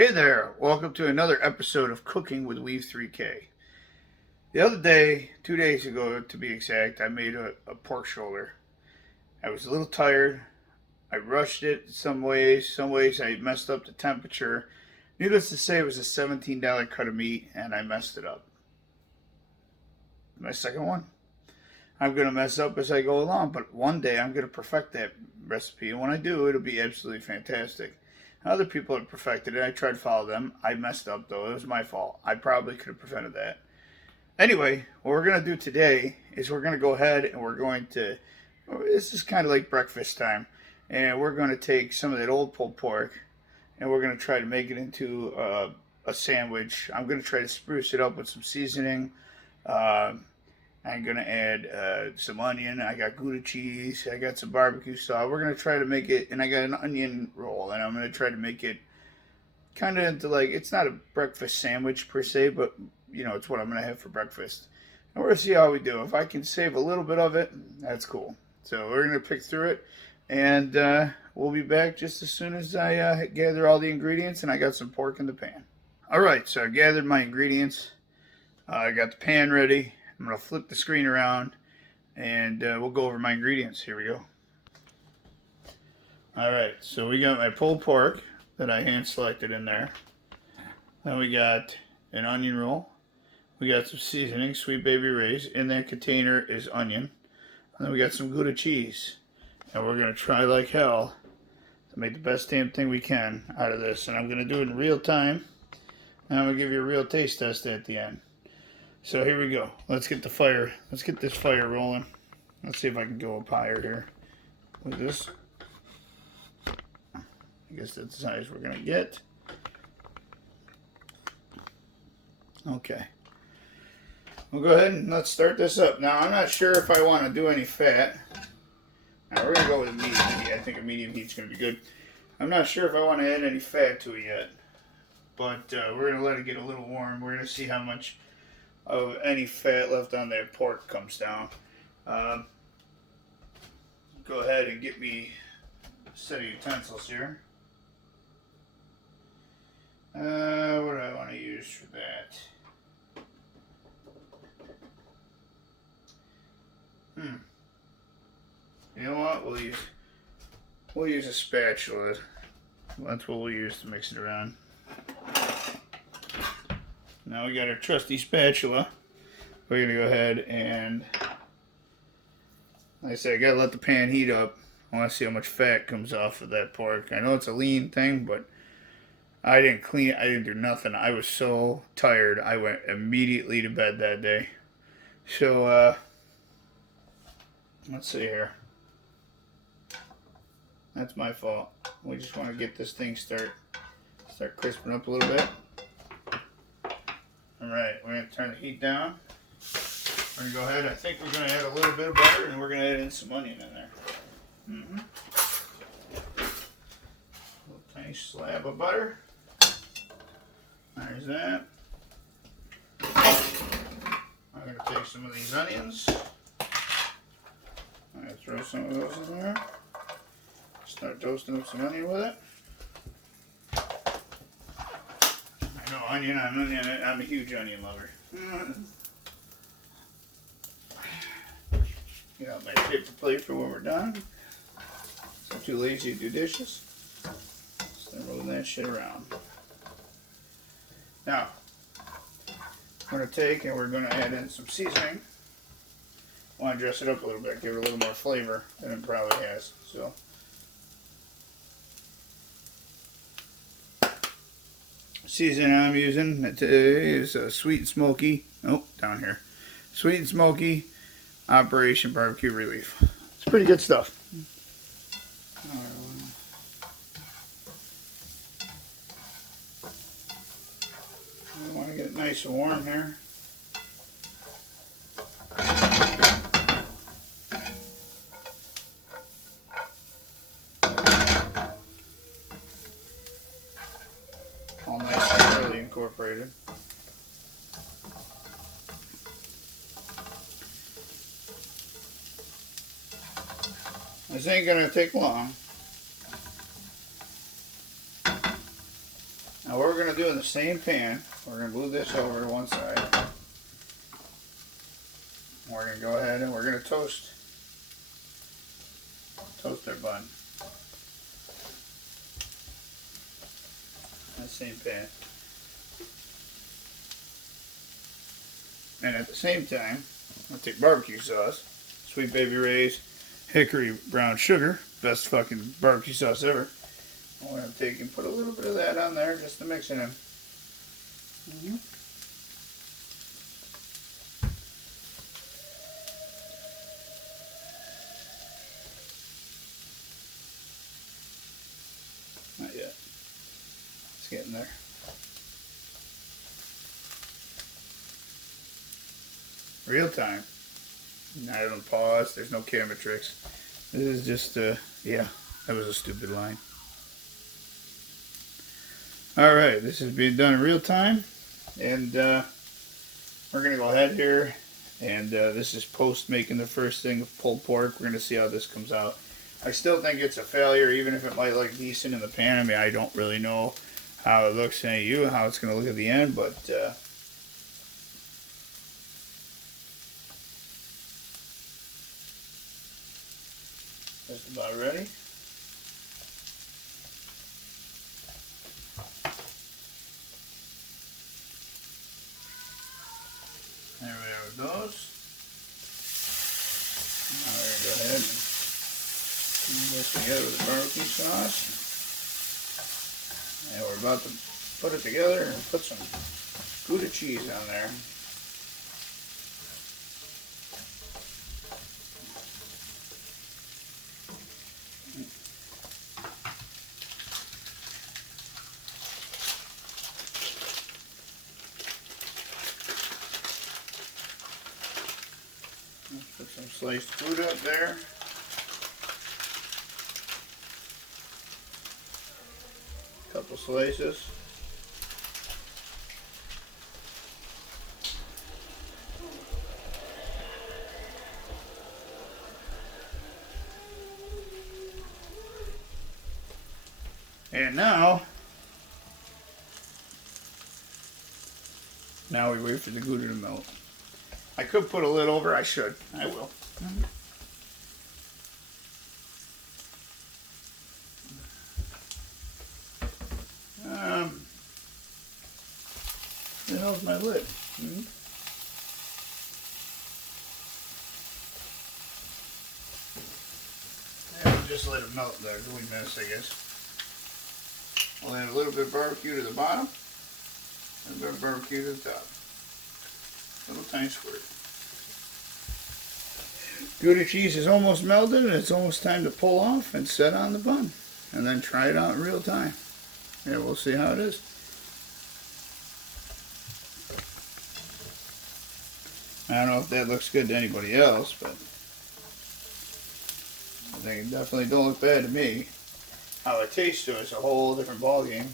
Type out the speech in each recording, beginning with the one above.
Hey there, welcome to another episode of Cooking with Weave 3K. The other day, 2 days ago to be exact, I made a pork shoulder. I was a little tired. I rushed it some ways I messed up the temperature. Needless to say, it was a $17 cut of meat and I messed it up. My second one. I'm going to mess up as I go along, but one day I'm going to perfect that recipe, and when I do, it'll be absolutely fantastic. Other people have perfected it. I tried to follow them. I messed up, though. It was my fault. I probably could have prevented that. Anyway, what we're going to do today is we're going to go ahead and we're going to, this is kind of like breakfast time, and we're going to take some of that old pulled pork and we're going to try to make it into a sandwich. I'm going to try to spruce it up with some seasoning. Uh, I'm going to add some onion. I got Gouda cheese. I got some barbecue sauce. We're going to try to make it, and I got an onion roll, and I'm going to try to make it kind of into like, it's not a breakfast sandwich per se, but you know, it's what I'm going to have for breakfast. And we're going to see how we do. If I can save a little bit of it, that's cool. So we're going to pick through it, and we'll be back just as soon as I gather all the ingredients, and I got some pork in the pan. All right, so I gathered my ingredients. I got the pan ready. I'm going to flip the screen around and we'll go over my ingredients. Here we go. Alright, so we got my pulled pork that I hand selected in there. Then we got an onion roll. We got some seasoning, Sweet Baby Ray's. In that container is onion. And then we got some Gouda cheese. And we're going to try like hell to make the best damn thing we can out of this. And I'm going to do it in real time. And I'm going to give you a real taste test at the end. So here we go. Let's get this fire rolling. Let's see if I can go up higher here with this. I guess that's the size we're going to get. Okay. We'll go ahead and let's start this up. Now, I'm not sure if I want to do any fat. Now, we're going to go with medium heat. I think a medium heat's going to be good. I'm not sure if I want to add any fat to it yet. But we're going to let it get a little warm. We're going to see how much of any fat left on that pork comes down. Go ahead and get me a set of utensils here. What do I want to use for that? You know what? We'll use a spatula. That's what we'll use to mix it around. Now we got our trusty spatula. We're going to go ahead and, like I said, I got to let the pan heat up. I want to see how much fat comes off of that pork. I know it's a lean thing, but I didn't clean it. I didn't do nothing. I was so tired. I went immediately to bed that day. So, let's see here. That's my fault. We just want to get this thing start crisping up a little bit. Alright, we're going to turn the heat down. We're going to go ahead, I think we're going to add a little bit of butter, and we're going to add in some onion in there. A little tiny slab of butter. There's that. I'm going to take some of these onions. I'm going to throw some of those in there. Start toasting up some onion with it. I know onion, I'm a huge onion lover. Get out my paper plate for when we're done. So I'm too lazy to do dishes. Start rolling that shit around. Now, we're going to take and we're going to add in some seasoning. I want to dress it up a little bit, give it a little more flavor than it probably has. So, seasoning I'm using today is Sweet and Smoky. Oh, down here. Sweet and Smoky Operation Barbecue Relief. It's pretty good stuff. I want to get it nice and warm here. All nice and really incorporated. This ain't gonna take long. Now what we're going to do in the same pan, we're going to glue this over to one side. We're going to go ahead and we're going to toast our bun. In the same pan. And at the same time, I'll take barbecue sauce, Sweet Baby Ray's hickory brown sugar, best fucking barbecue sauce ever. I'm going to take and put a little bit of that on there just to mix it in. Not yet. It's getting there. Real time. I haven't paused. There's no camera tricks. This is just, yeah, that was a stupid line. Alright, this is being done in real time. And we're going to go ahead here. And this is post making the first thing of pulled pork. We're going to see how this comes out. I still think it's a failure, even if it might look decent in the pan. I mean, I don't really know how it looks to you, how it's going to look at the end, but just about ready. There it goes. Now we're going to go ahead and mix this together with the barbecue sauce. And we're about to put it together and put some Gouda cheese on there. Let's put some sliced Gouda up there. Couple slices. And now we wait for the Gouda to melt. I could put a lid over. I should. I will. The hell's my lid? Yeah, we'll just let it melt there. It's only minutes, I guess. I'll add a little bit of barbecue to the bottom, and a bit of barbecue to the top. Little tiny squirt. Gouda cheese is almost melted, and it's almost time to pull off and set on the bun, and then try it out in real time. Yeah, we'll see how it is. I don't know if that looks good to anybody else, but I think it definitely don't look bad to me. How it tastes to it's a whole different ballgame.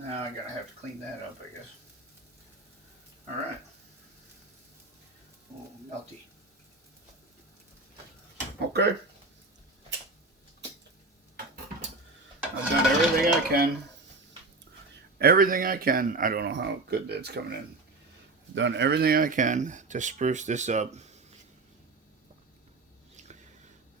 Now I'm gonna have to clean that up, I guess. Alright. Oh, melty. Okay. I've done everything I can. Everything I can. I don't know how good that's coming in. I've done everything I can to spruce this up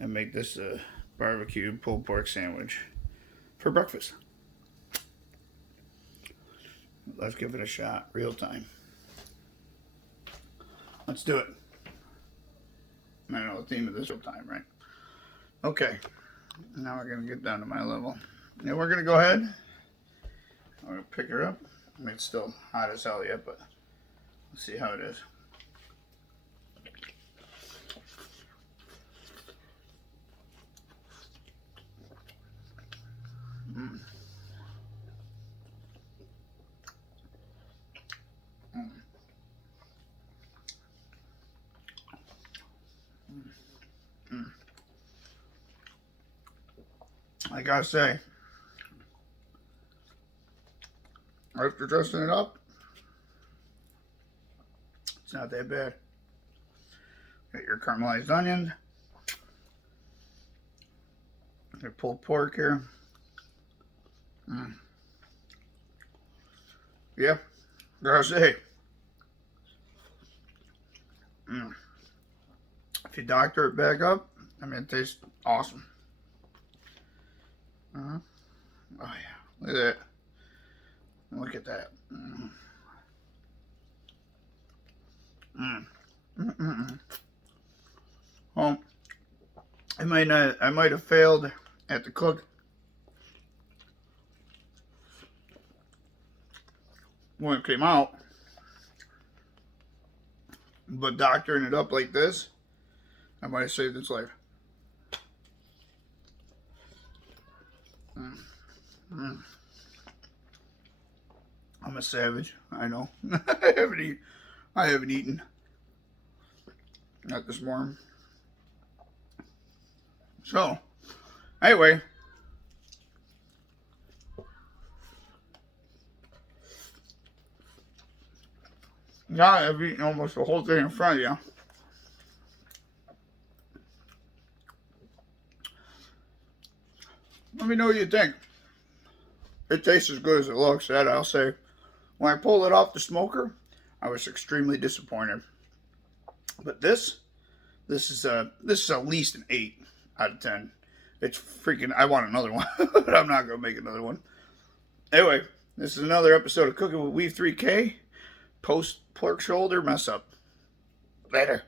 and make this a barbecue pulled pork sandwich for breakfast. Let's give it a shot, real time. Let's do it. I know the theme of this real time, right? Okay, now we're gonna get down to my level. Now we're gonna go ahead. I'm gonna pick her up. I mean, it's still hot as hell yet, but let's see how it is. I gotta say, after dressing it up, it's not that bad. Got your caramelized onion, your pulled pork here. Yeah, gotta say, if you doctor it back up, I mean, it tastes awesome. Oh yeah, look at that. Look at that. Well, I might have failed at the cook when it came out, but doctoring it up like this, I might have saved its life. I'm a savage. I know. I haven't eaten. Not this morning. So, anyway. Now I've eaten almost the whole thing in front of you. Let me know what you think. It tastes as good as it looks, that I'll say. When I pulled it off the smoker, I was extremely disappointed. But this is at least an 8 out of 10. It's freaking, I want another one, but I'm not going to make another one. Anyway, this is another episode of Cooking with Weave 3K. Post pork shoulder mess up. Later.